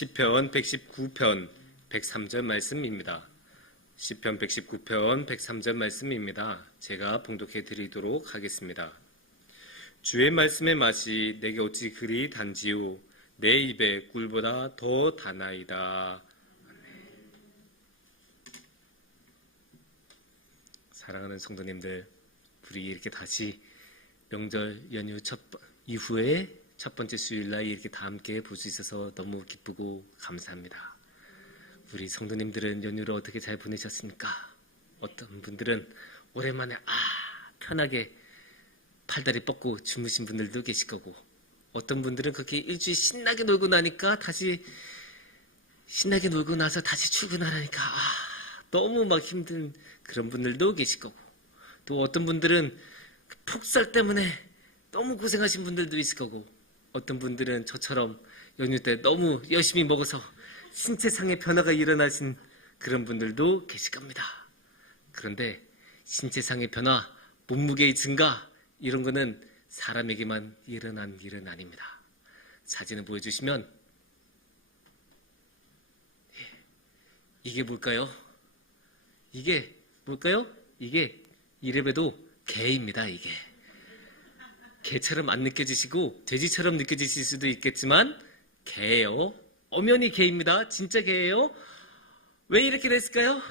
시편 119편 103절 말씀입니다. 시편 119편 103절 말씀입니다. 제가 봉독해 드리도록 하겠습니다. 주의 말씀의 맛이 내게 어찌 그리 단지요 내 입에 꿀보다 더 다나이다. 사랑하는 성도님들, 우리 이렇게 다시 명절 연휴 이후에 첫 번째 수요일날 이렇게 다 함께 볼 수 있어서 너무 기쁘고 감사합니다. 우리 성도님들은 연휴를 어떻게 잘 보내셨습니까? 어떤 분들은 오랜만에 편하게 팔다리 뻗고 주무신 분들도 계실 거고, 어떤 분들은 그렇게 일주일 신나게 놀고 나니까 다시 신나게 놀고 나서 다시 출근하라니까 너무 막 힘든 그런 분들도 계실 거고, 또 어떤 분들은 폭설 때문에 너무 고생하신 분들도 있을 거고, 어떤 분들은 저처럼 연휴 때 너무 열심히 먹어서 신체상의 변화가 일어나신 그런 분들도 계실 겁니다. 그런데 신체상의 변화, 몸무게의 증가, 이런 거는 사람에게만 일어난 일은 아닙니다. 사진을 보여주시면, 이게 뭘까요? 이게 뭘까요? 이게 이래봬도 개입니다. 이게 개처럼 안 느껴지시고 돼지처럼 느껴지실 수도 있겠지만 개예요. 엄연히 개입니다. 진짜 개예요. 왜 이렇게 됐을까요?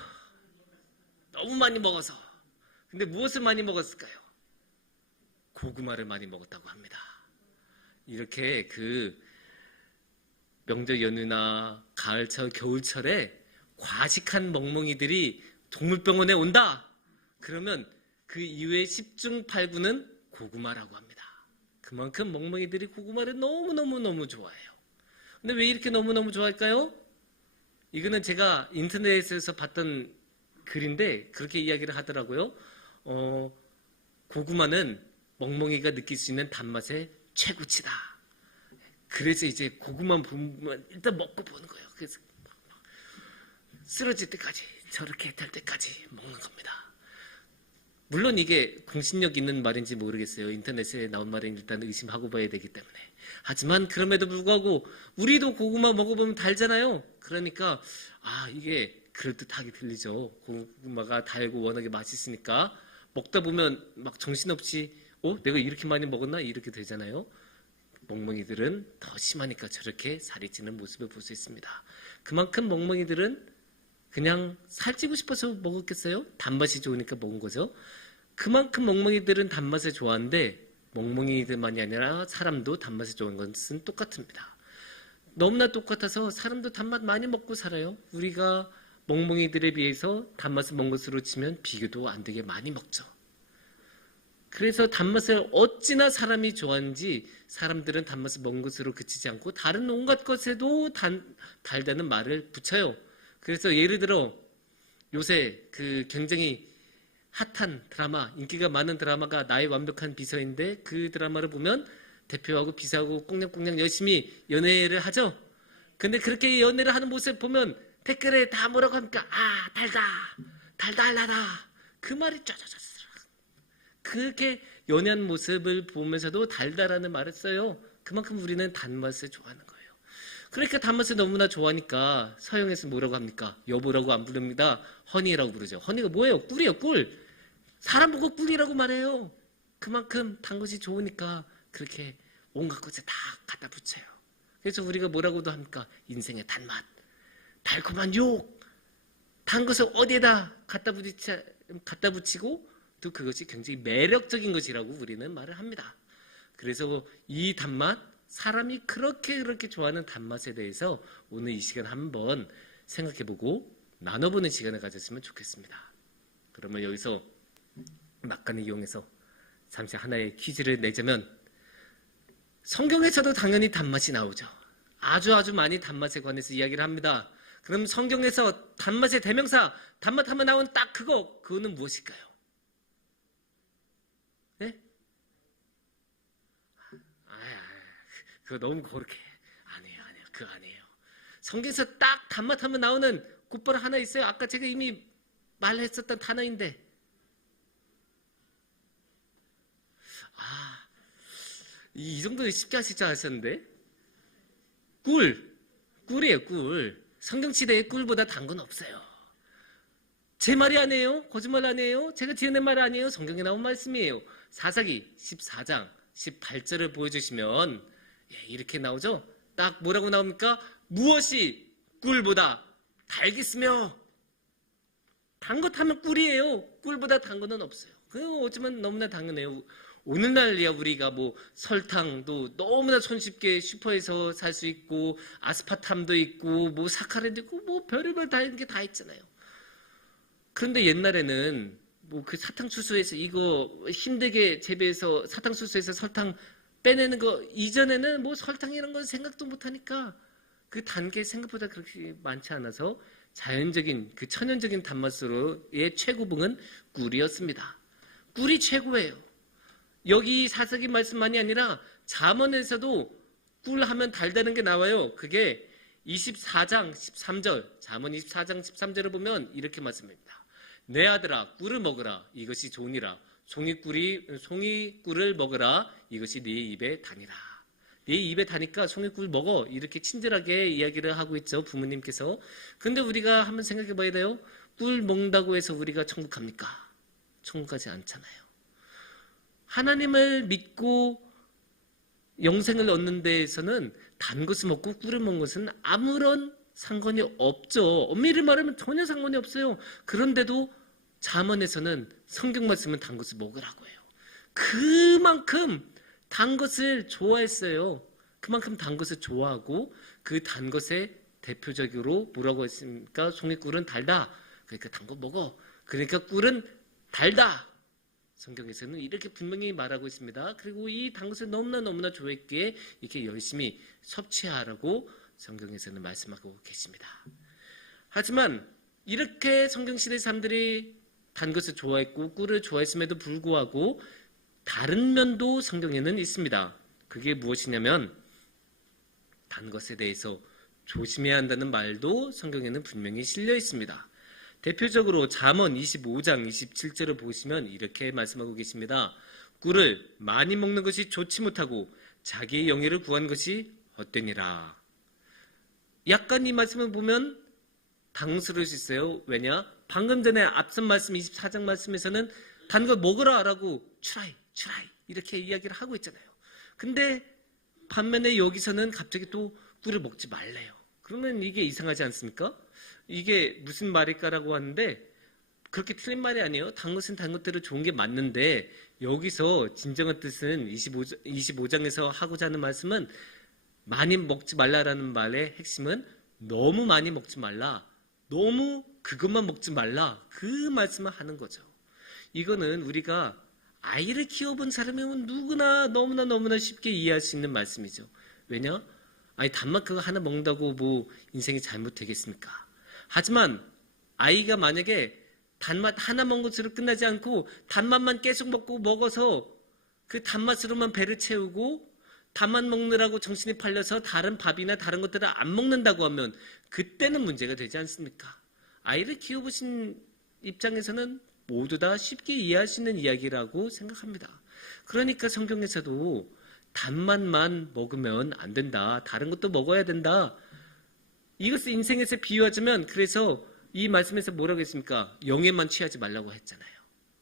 너무 많이 먹어서. 근데 무엇을 많이 먹었을까요? 고구마를 많이 먹었다고 합니다. 이렇게 명절 연휴나 가을철, 겨울철에 과식한 멍멍이들이 동물병원에 온다. 그러면 그 이후에 10중 8구는 고구마라고 합니다. 그만큼 멍멍이들이 고구마를 너무너무 좋아해요. 근데 왜 이렇게 너무너무 좋아할까요? 이거는 제가 인터넷에서 봤던 글인데 그렇게 이야기를 하더라고요. 고구마는 멍멍이가 느낄 수 있는 단맛의 최고치다. 그래서 이제 고구마 보면 일단 먹고 보는 거예요. 그래서 쓰러질 때까지, 저렇게 될 때까지 먹는 겁니다. 물론 이게 공신력 있는 말인지 모르겠어요. 인터넷에 나온 말은 일단 의심하고 봐야 되기 때문에. 하지만 그럼에도 불구하고 우리도 고구마 먹어보면 달잖아요. 그러니까 이게 그럴듯하게 들리죠. 고구마가 달고 워낙에 맛있으니까 먹다 보면 막 정신없이 내가 이렇게 많이 먹었나? 이렇게 되잖아요. 멍멍이들은 더 심하니까 저렇게 살이 찌는 모습을 볼 수 있습니다. 그만큼 멍멍이들은 그냥 살찌고 싶어서 먹었겠어요? 단맛이 좋으니까 먹은 거죠. 그만큼 멍멍이들은 단맛을 좋아하는데 멍멍이들만이 아니라 사람도 단맛을 좋아하는 것은 똑같습니다. 너무나 똑같아서 사람도 단맛 많이 먹고 살아요. 우리가 멍멍이들에 비해서 단맛을 먹은 것으로 치면 비교도 안 되게 많이 먹죠. 그래서 단맛을 어찌나 사람이 좋아하는지 사람들은 단맛을 먹은 것으로 그치지 않고 다른 온갖 것에도 달다는 말을 붙여요. 그래서 예를 들어 요새 굉장히 핫한 드라마, 인기가 많은 드라마가 나의 완벽한 비서인데 그 드라마를 보면 대표하고 비서하고 꽁냥꽁냥 열심히 연애를 하죠. 근데 그렇게 연애를 하는 모습을 보면 댓글에 다 뭐라고 합니까? 달달하다. 그 말이 쩌쩌쩌. 그렇게 연애한 모습을 보면서도 달달하는 말을 써요. 그만큼 우리는 단맛을 좋아하는 거예요. 그러니까 단맛을 너무나 좋아하니까 서양에서 뭐라고 합니까? 여보라고 안 부릅니다. 허니라고 부르죠. 허니가 뭐예요? 꿀이에요, 꿀. 사람 보고 꿀이라고 말해요. 그만큼 단 것이 좋으니까 그렇게 온갖 것을 다 갖다 붙여요. 그래서 우리가 뭐라고도 합니까? 인생의 단맛, 달콤한 유혹, 단 것을 어디에다 갖다 붙이고 또 그것이 굉장히 매력적인 것이라고 우리는 말을 합니다. 그래서 이 단맛, 사람이 그렇게 좋아하는 단맛에 대해서 오늘 이 시간 한번 생각해보고 나눠보는 시간을 가졌으면 좋겠습니다. 그러면 여기서 막간을 이용해서 잠시 하나의 퀴즈를 내자면, 성경에서도 당연히 단맛이 나오죠. 아주 많이 단맛에 관해서 이야기를 합니다. 그럼 성경에서 단맛의 대명사, 단맛 하면 나온 딱 그거는 무엇일까요? 네? 그거 너무 고렇게. 아니에요. 그거 아니에요. 성경에서 딱 단맛하면 나오는 곧바로 하나 있어요. 아까 제가 이미 말했었던 단어인데. 이 정도는 쉽게 하실 줄 아셨는데. 꿀이에요, 꿀. 성경시대에 꿀보다 단 건 없어요. 제 말이 아니에요. 거짓말 아니에요. 제가 지어낸 말 아니에요. 성경에 나온 말씀이에요. 사사기 14장 18절을 보여주시면 이렇게 나오죠. 딱 뭐라고 나옵니까? 무엇이 꿀보다 달겠으며. 단 것 하면 꿀이에요. 꿀보다 단 거는 없어요. 그거 어쩌면 너무나 당연해요. 오늘날이야 우리가 뭐 설탕도 너무나 손쉽게 슈퍼에서 살 수 있고 아스파탐도 있고 뭐 사카린도 있고 뭐 별의별 다 있는 게 다 있잖아요. 그런데 옛날에는 뭐 그 사탕수수에서 이거 힘들게 재배해서 사탕수수에서 설탕 빼내는 거 이전에는 뭐 설탕 이런 건 생각도 못 하니까 그 단 게 생각보다 그렇게 많지 않아서 자연적인 그 천연적인 단맛으로의 최고봉은 꿀이었습니다. 꿀이 최고예요. 여기 사사기 말씀만이 아니라 잠언에서도 꿀 하면 달다는 게 나와요. 그게 24장 13절, 잠언 24장 13절을 보면 이렇게 말씀합니다. 내 아들아 꿀을 먹으라 이것이 좋으니라. 송이꿀을 먹으라 이것이 네 입에 다니라. 네 입에 다니까 송이꿀 먹어 이렇게 친절하게 이야기를 하고 있죠, 부모님께서. 근데 우리가 한번 생각해 봐야 돼요. 꿀 먹는다고 해서 우리가 천국 갑니까? 천국 가지 않잖아요. 하나님을 믿고 영생을 얻는 데에서는 단 것을 먹고 꿀을 먹는 것은 아무런 상관이 없죠. 엄밀히 말하면 전혀 상관이 없어요. 그런데도 잠언에서는 성경 말씀은 단 것을 먹으라고 해요. 그만큼 단 것을 좋아했어요. 그만큼 단 것을 좋아하고 그 단 것에 대표적으로 뭐라고 했습니까? 송이꿀은 달다. 그러니까 단 거 먹어. 그러니까 꿀은 달다. 성경에서는 이렇게 분명히 말하고 있습니다. 그리고 이 단 것을 너무나 좋아했기에 이렇게 열심히 섭취하라고 성경에서는 말씀하고 계십니다. 하지만 이렇게 성경시대 사람들이 단 것을 좋아했고 꿀을 좋아했음에도 불구하고 다른 면도 성경에는 있습니다. 그게 무엇이냐면 단 것에 대해서 조심해야 한다는 말도 성경에는 분명히 실려 있습니다. 대표적으로 잠언 25장 27절을 보시면 이렇게 말씀하고 계십니다. 꿀을 많이 먹는 것이 좋지 못하고 자기의 영예를 구한 것이 헛되니라. 약간 이 말씀을 보면 당황스러울 수 있어요. 왜냐? 방금 전에 앞선 말씀 24장 말씀에서는 단 거 먹으라 라고 try 이렇게 이야기를 하고 있잖아요. 근데 반면에 여기서는 갑자기 또 꿀을 먹지 말래요. 그러면 이게 이상하지 않습니까? 이게 무슨 말일까라고 하는데 그렇게 틀린 말이 아니에요. 단 것은 단 것대로 좋은 게 맞는데 여기서 진정한 뜻은 25장에서 하고자 하는 말씀은 많이 먹지 말라라는 말의 핵심은 너무 많이 먹지 말라. 너무 그것만 먹지 말라. 그 말씀을 하는 거죠. 이거는 우리가 아이를 키워본 사람이면 누구나 너무나 쉽게 이해할 수 있는 말씀이죠. 왜냐? 아니 단맛 그거 하나 먹는다고 뭐 인생이 잘못되겠습니까? 하지만 아이가 만약에 단맛 하나 먹은 것으로 끝나지 않고 단맛만 계속 먹어서 그 단맛으로만 배를 채우고 단맛 먹느라고 정신이 팔려서 다른 밥이나 다른 것들을 안 먹는다고 하면 그때는 문제가 되지 않습니까? 아이를 키워보신 입장에서는 모두 다 쉽게 이해할 수 있는 이야기라고 생각합니다. 그러니까 성경에서도 단맛만 먹으면 안 된다. 다른 것도 먹어야 된다. 이것을 인생에서 비유하자면 그래서 이 말씀에서 뭐라고 했습니까? 영예만 취하지 말라고 했잖아요.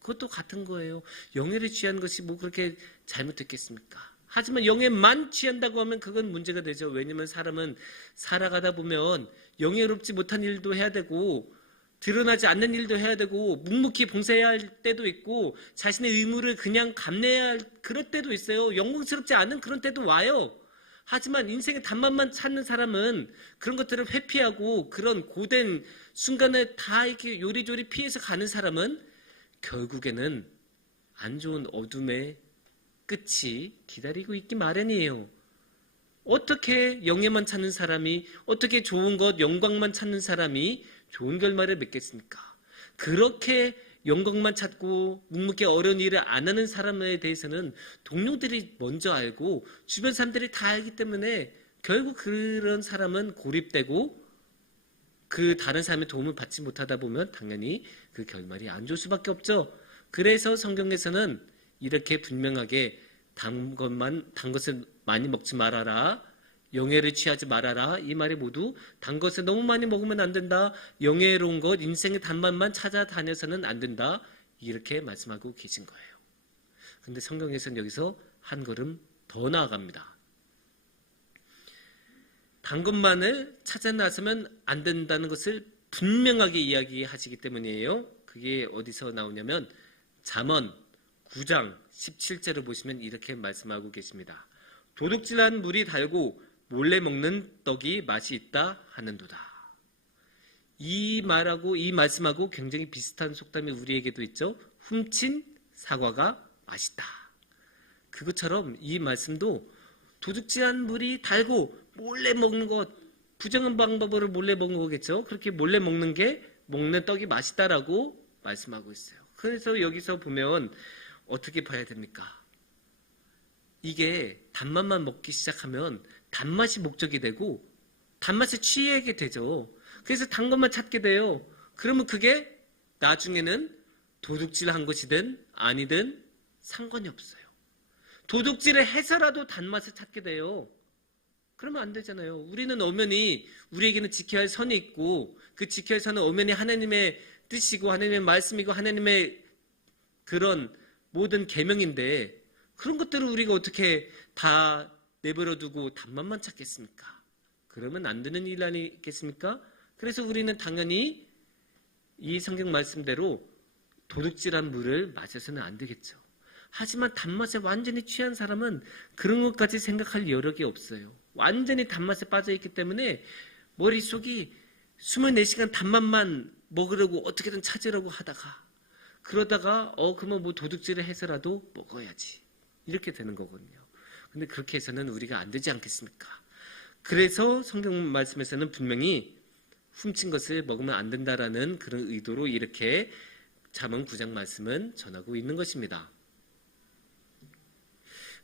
그것도 같은 거예요. 영예를 취한 것이 뭐 그렇게 잘못됐겠습니까? 하지만 영예만 취한다고 하면 그건 문제가 되죠. 왜냐하면 사람은 살아가다 보면 영예롭지 못한 일도 해야 되고 드러나지 않는 일도 해야 되고 묵묵히 봉사해야 할 때도 있고 자신의 의무를 그냥 감내해야 할 그럴 때도 있어요. 영광스럽지 않은 그런 때도 와요. 하지만 인생의 단맛만 찾는 사람은 그런 것들을 회피하고 그런 고된 순간을 다 이렇게 요리조리 피해서 가는 사람은 결국에는 안 좋은 어둠의 끝이 기다리고 있기 마련이에요. 어떻게 영예만 찾는 사람이, 어떻게 좋은 것, 영광만 찾는 사람이 좋은 결말을 맺겠습니까? 그렇게 영광만 찾고 묵묵히 어려운 일을 안 하는 사람에 대해서는 동료들이 먼저 알고 주변 사람들이 다 알기 때문에 결국 그런 사람은 고립되고 그 다른 사람의 도움을 받지 못하다 보면 당연히 그 결말이 안 좋을 수밖에 없죠. 그래서 성경에서는 이렇게 분명하게 단 것을 많이 먹지 말아라. 영예를 취하지 말아라. 이 말이 모두 단 것을 너무 많이 먹으면 안 된다. 영예로운 것, 인생의 단맛만 찾아다녀서는 안 된다. 이렇게 말씀하고 계신 거예요. 근데 성경에서는 여기서 한 걸음 더 나아갑니다. 단 것만을 찾아 나서면 안 된다는 것을 분명하게 이야기하시기 때문이에요. 그게 어디서 나오냐면 잠언 9장 17절을 보시면 이렇게 말씀하고 계십니다. 도둑질한 물이 달고 몰래 먹는 떡이 맛이 있다 하는도다. 이 말하고 이 말씀하고 굉장히 비슷한 속담이 우리에게도 있죠. 훔친 사과가 맛있다. 그것처럼 이 말씀도 도둑질한 물이 달고 몰래 먹는 것, 부정한 방법으로 몰래 먹는 거겠죠. 그렇게 몰래 먹는 게 먹는 떡이 맛있다라고 말씀하고 있어요. 그래서 여기서 보면 어떻게 봐야 됩니까? 이게 단맛만 먹기 시작하면 단맛이 목적이 되고 단맛에 취하게 되죠. 그래서 단 것만 찾게 돼요. 그러면 그게 나중에는 도둑질한 것이든 아니든 상관이 없어요. 도둑질을 해서라도 단맛을 찾게 돼요. 그러면 안 되잖아요. 우리는 엄연히 우리에게는 지켜야 할 선이 있고 그 지켜야 할 선은 엄연히 하나님의 뜻이고 하나님의 말씀이고 하나님의 그런 모든 계명인데 그런 것들을 우리가 어떻게 다 내버려두고 단맛만 찾겠습니까? 그러면 안 되는 일 아니겠습니까? 그래서 우리는 당연히 이 성경 말씀대로 도둑질한 물을 마셔서는 안 되겠죠. 하지만 단맛에 완전히 취한 사람은 그런 것까지 생각할 여력이 없어요. 완전히 단맛에 빠져있기 때문에 머릿속이 24시간 단맛만 먹으려고 어떻게든 찾으려고 하다가 그러다가 그러면 뭐 도둑질을 해서라도 먹어야지 이렇게 되는 거거든요. 근데 그렇게 해서는 우리가 안 되지 않겠습니까? 그래서 성경 말씀에서는 분명히 훔친 것을 먹으면 안 된다라는 그런 의도로 이렇게 잠언 9장 말씀은 전하고 있는 것입니다.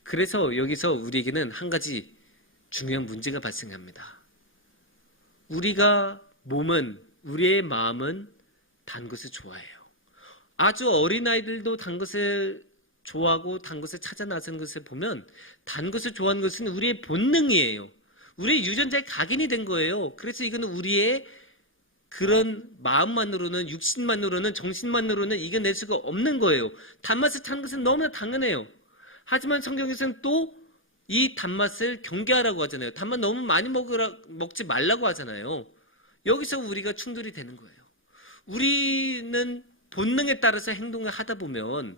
그래서 여기서 우리에게는 한 가지 중요한 문제가 발생합니다. 우리의 마음은 단 것을 좋아해요. 아주 어린아이들도 단 것을 좋아하고 단 것을 찾아 나서는 것을 보면 단 것을 좋아하는 것은 우리의 본능이에요. 우리의 유전자의 각인이 된 거예요. 그래서 이거는 우리의 그런 마음만으로는 육신만으로는 정신만으로는 이겨낼 수가 없는 거예요. 단맛을 찾는 것은 너무나 당연해요. 하지만 성경에서는 또 이 단맛을 경계하라고 하잖아요. 단맛 너무 많이 먹지 말라고 하잖아요. 여기서 우리가 충돌이 되는 거예요. 우리는 본능에 따라서 행동을 하다 보면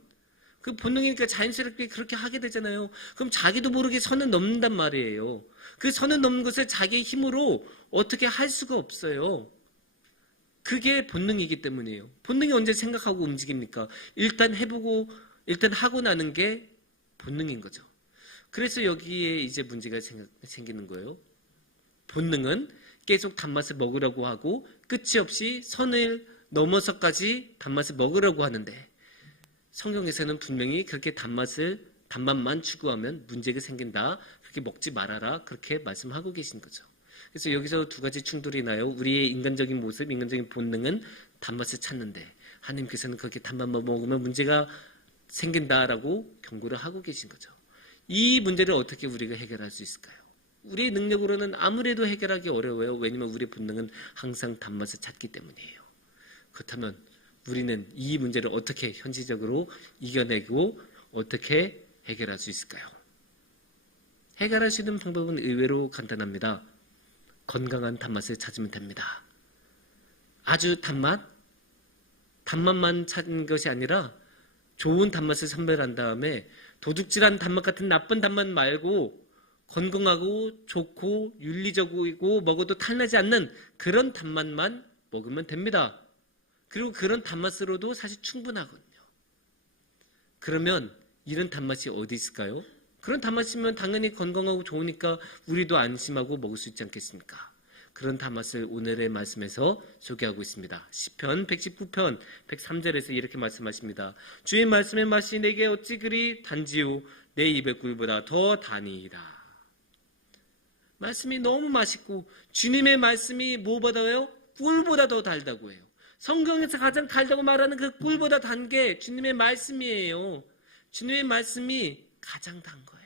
그 본능이니까 자연스럽게 그렇게 하게 되잖아요. 그럼 자기도 모르게 선을 넘는단 말이에요. 그 선을 넘는 것을 자기의 힘으로 어떻게 할 수가 없어요. 그게 본능이기 때문이에요. 본능이 언제 생각하고 움직입니까? 일단 해보고 일단 하고 나는 게 본능인 거죠. 그래서 여기에 이제 문제가 생기는 거예요. 본능은 계속 단맛을 먹으려고 하고 끝이 없이 선을 넘어서까지 단맛을 먹으려고 하는데 성경에서는 분명히 그렇게 단맛만 추구하면 문제가 생긴다. 그렇게 먹지 말아라. 그렇게 말씀하고 계신 거죠. 그래서 여기서 두 가지 충돌이 나요. 우리의 인간적인 모습, 인간적인 본능은 단맛을 찾는데 하나님께서는 그렇게 단맛만 먹으면 문제가 생긴다라고 경고를 하고 계신 거죠. 이 문제를 어떻게 우리가 해결할 수 있을까요? 우리의 능력으로는 아무래도 해결하기 어려워요. 왜냐하면 우리의 본능은 항상 단맛을 찾기 때문이에요. 그렇다면 우리는 이 문제를 어떻게 현실적으로 이겨내고 어떻게 해결할 수 있을까요? 해결할 수 있는 방법은 의외로 간단합니다. 건강한 단맛을 찾으면 됩니다. 아주 단맛만 찾는 것이 아니라 좋은 단맛을 선별한 다음에 도둑질한 단맛 같은 나쁜 단맛 말고 건강하고 좋고 윤리적이고 먹어도 탈나지 않는 그런 단맛만 먹으면 됩니다. 그리고 그런 단맛으로도 사실 충분하거든요. 그러면 이런 단맛이 어디 있을까요? 그런 단맛이면 당연히 건강하고 좋으니까 우리도 안심하고 먹을 수 있지 않겠습니까? 그런 단맛을 오늘의 말씀에서 소개하고 있습니다. 시편 119편 103절에서 이렇게 말씀하십니다. 주의 말씀의 맛이 내게 어찌 그리 단지요 내 입의 꿀보다 더 다니이다. 말씀이 너무 맛있고 주님의 말씀이 뭐보다요? 꿀보다 더 달다고 해요. 성경에서 가장 달다고 말하는 그 꿀보다 단 게 주님의 말씀이에요. 주님의 말씀이 가장 단 거예요.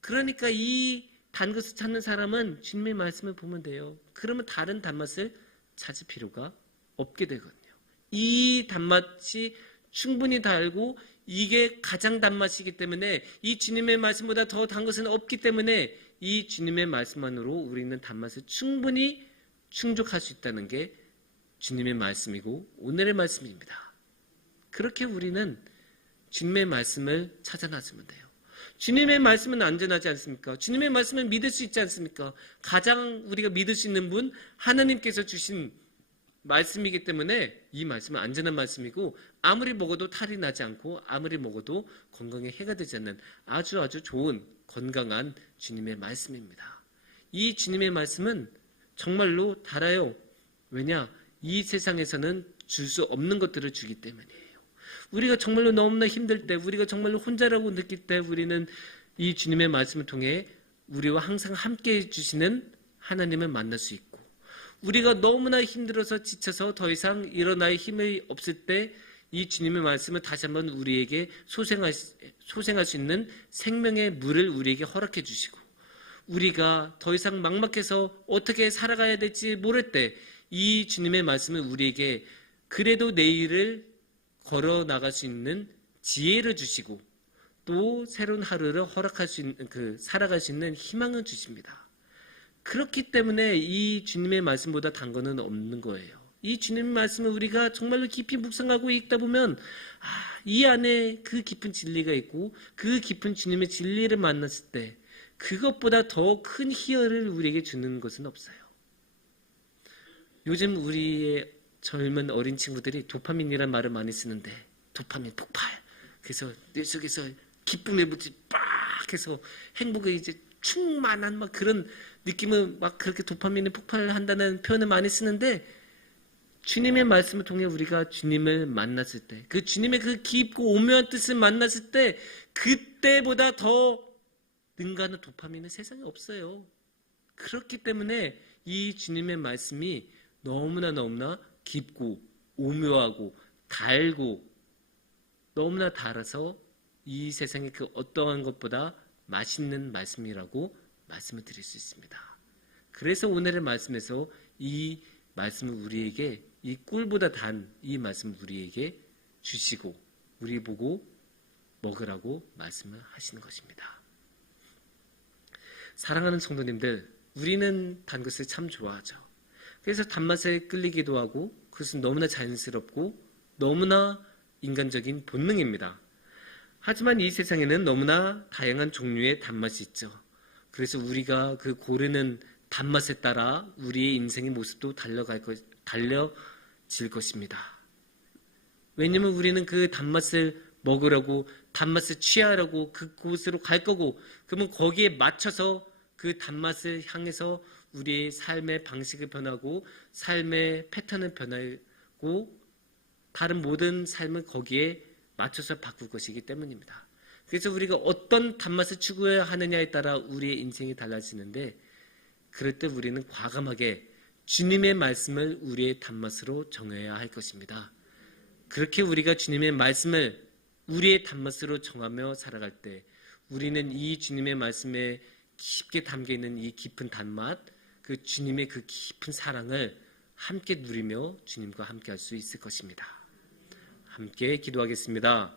그러니까 이 단 것을 찾는 사람은 주님의 말씀을 보면 돼요. 그러면 다른 단맛을 찾을 필요가 없게 되거든요. 이 단맛이 충분히 달고 이게 가장 단맛이기 때문에 이 주님의 말씀보다 더 단 것은 없기 때문에 이 주님의 말씀만으로 우리는 단맛을 충분히 충족할 수 있다는 게 주님의 말씀이고 오늘의 말씀입니다. 그렇게 우리는 주님의 말씀을 찾아 나서면 돼요. 주님의 말씀은 안전하지 않습니까? 주님의 말씀을 믿을 수 있지 않습니까? 가장 우리가 믿을 수 있는 분 하나님께서 주신 말씀이기 때문에 이 말씀은 안전한 말씀이고 아무리 먹어도 탈이 나지 않고 아무리 먹어도 건강에 해가 되지 않는 아주 좋은 건강한 주님의 말씀입니다. 이 주님의 말씀은 정말로 달아요. 왜냐? 이 세상에서는 줄 수 없는 것들을 주기 때문이에요. 우리가 정말로 너무나 힘들 때, 우리가 정말로 혼자라고 느낄 때 우리는 이 주님의 말씀을 통해 우리와 항상 함께 해주시는 하나님을 만날 수 있고 우리가 너무나 힘들어서 지쳐서 더 이상 일어날 힘이 없을 때 이 주님의 말씀을 다시 한번 우리에게 소생할 수 있는 생명의 물을 우리에게 허락해 주시고 우리가 더 이상 막막해서 어떻게 살아가야 될지 모를 때 이 주님의 말씀을 우리에게 그래도 내일을 걸어 나갈 수 있는 지혜를 주시고 또 새로운 하루를 허락할 수 있는 살아갈 수 있는 희망을 주십니다. 그렇기 때문에 이 주님의 말씀보다 단 거는 없는 거예요. 이 주님의 말씀을 우리가 정말로 깊이 묵상하고 읽다 보면 이 안에 그 깊은 진리가 있고 그 깊은 주님의 진리를 만났을 때 그것보다 더 큰 희열을 우리에게 주는 것은 없어요. 요즘 우리의 젊은 어린 친구들이 도파민이라는 말을 많이 쓰는데 도파민 폭발. 그래서 뇌 속에서 기쁨의 물질이 빡 해서 행복의 이제 충만한 막 그런 느낌을 막 그렇게 도파민이 폭발한다는 표현을 많이 쓰는데 주님의 말씀을 통해 우리가 주님을 만났을 때 그 주님의 그 깊고 오묘한 뜻을 만났을 때 그때보다 더 능가하는 도파민은 세상에 없어요. 그렇기 때문에 이 주님의 말씀이 너무나 깊고 오묘하고 달고 너무나 달아서 이 세상의 그 어떠한 것보다 맛있는 말씀이라고 말씀을 드릴 수 있습니다. 그래서 오늘의 말씀에서 이 말씀을 우리에게 이 꿀보다 단 이 말씀을 우리에게 주시고 우리 보고 먹으라고 말씀을 하시는 것입니다. 사랑하는 성도님들, 우리는 단 것을 참 좋아하죠. 그래서 단맛에 끌리기도 하고 그것은 너무나 자연스럽고 너무나 인간적인 본능입니다. 하지만 이 세상에는 너무나 다양한 종류의 단맛이 있죠. 그래서 우리가 그 고르는 단맛에 따라 우리의 인생의 모습도 달려질 것입니다. 왜냐하면 우리는 그 단맛을 먹으려고 단맛을 취하려고 그곳으로 갈 거고 그러면 거기에 맞춰서 그 단맛을 향해서 우리의 삶의 방식을 변하고 삶의 패턴을 변하고 다른 모든 삶을 거기에 맞춰서 바꿀 것이기 때문입니다. 그래서 우리가 어떤 단맛을 추구해야 하느냐에 따라 우리의 인생이 달라지는데 그럴 때 우리는 과감하게 주님의 말씀을 우리의 단맛으로 정해야 할 것입니다. 그렇게 우리가 주님의 말씀을 우리의 단맛으로 정하며 살아갈 때 우리는 이 주님의 말씀에 깊게 담겨있는 이 깊은 단맛, 그 주님의 그 깊은 사랑을 함께 누리며 주님과 함께 할 수 있을 것입니다. 함께 기도하겠습니다.